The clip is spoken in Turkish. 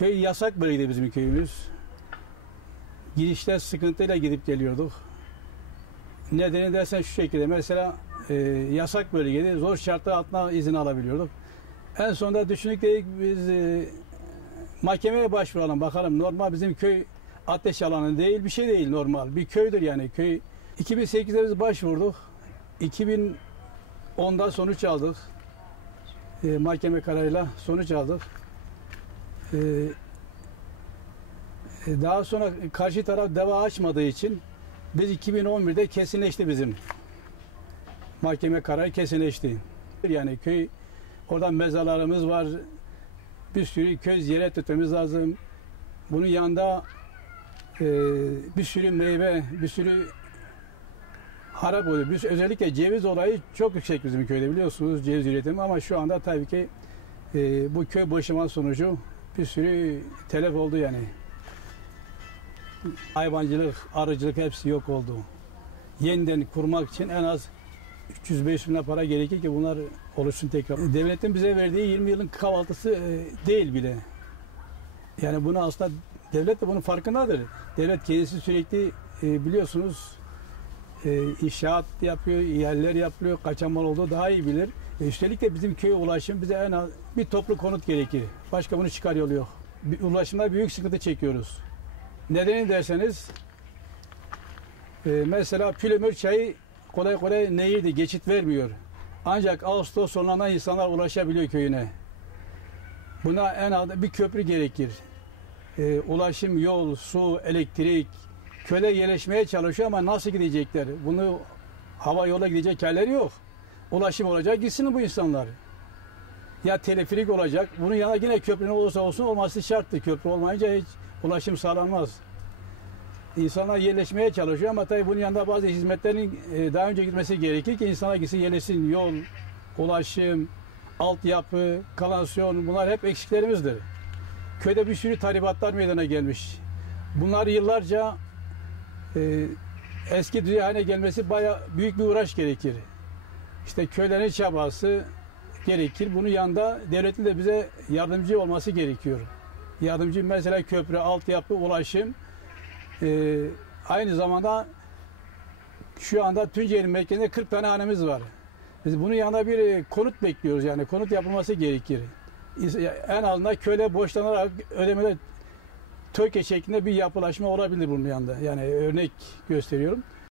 Köy yasak bölgeydi bizim köyümüz. Girişte sıkıntıyla gidip geliyorduk. Nedeni dersen şu şekilde, mesela yasak bölgeydi, zor şartlar altında izin alabiliyorduk. En sonunda düşündük dedik biz mahkemeye başvuralım bakalım. Normal bizim köy ateş alanı değil, bir şey değil normal. Bir köydür yani köy. 2008'de biz başvurduk. 2010'da sonuç aldık. Mahkeme kararıyla sonuç aldık. Daha sonra karşı taraf dava açmadığı için biz 2011'de kesinleşti bizim. Mahkeme kararı kesinleşti. Yani köy, orada mezarlarımız var. Bir sürü köy ziyaret etmemiz lazım. Bunun yanında bir sürü meyve, bir sürü harap oluyor. Özellikle ceviz olayı çok yüksek bizim köyde, biliyorsunuz, ceviz üretimi, ama şu anda tabii ki bu köy boşalma sonucu bir sürü telef oldu yani. Hayvancılık, arıcılık hepsi yok oldu. Yeniden kurmak için en az 300-500 bin lira para gerekir ki bunlar oluşsun tekrar. Devletin bize verdiği 20 yılın kahvaltısı değil bile. Yani bunu aslında devlet de bunun farkındadır. Devlet kendisi sürekli biliyorsunuz inşaat yapıyor, yerler yapıyor, kaçan mal olduğu daha iyi bilir. Üstelik de bizim köye ulaşım bize en az bir toplu konut gerekir. Başka bunun çıkar yolu yok. Ulaşımda büyük sıkıntı çekiyoruz. Nedeni derseniz mesela Pülömür çayı kolay kolay nehirdi, geçit vermiyor. Ancak Ağustos sonlarında insanlar ulaşabiliyor köyüne. Buna en az bir köprü gerekir. Ulaşım, yol, su, elektrik. Köyle yerleşmeye çalışıyor ama nasıl gidecekler? Bunu hava yola gidecek yerleri yok. Ulaşım olacak, gitsin bu insanlar. Ya teleferik olacak. Bunun yanında yine köprü ne olursa olsun olması şarttır. Köprü olmayınca hiç ulaşım sağlanmaz. İnsanlar yerleşmeye çalışıyor ama tabii bunun yanında bazı hizmetlerin daha önce gitmesi gerekir ki insana gitsin, yerleşsin. Yol, ulaşım, altyapı, kanalizasyon, bunlar hep eksiklerimizdir. Köyde bir sürü tahribatlar meydana gelmiş. Bunlar yıllarca eski düzey haline gelmesi bayağı büyük bir uğraş gerekir. İşte köylerin çabası gerekir. Bunun yanında devletin de bize yardımcı olması gerekiyor. Yardımcı mesela köprü, altyapı, ulaşım. Aynı zamanda şu anda Tunceli'nin merkezinde 40 tane hanemiz var. Biz bunun yanında bir konut bekliyoruz, yani konut yapılması gerekir. En azından köyle borçlanarak ödemeler TÖKE şeklinde bir yapılaşma olabilir bunun yanında. Yani örnek gösteriyorum.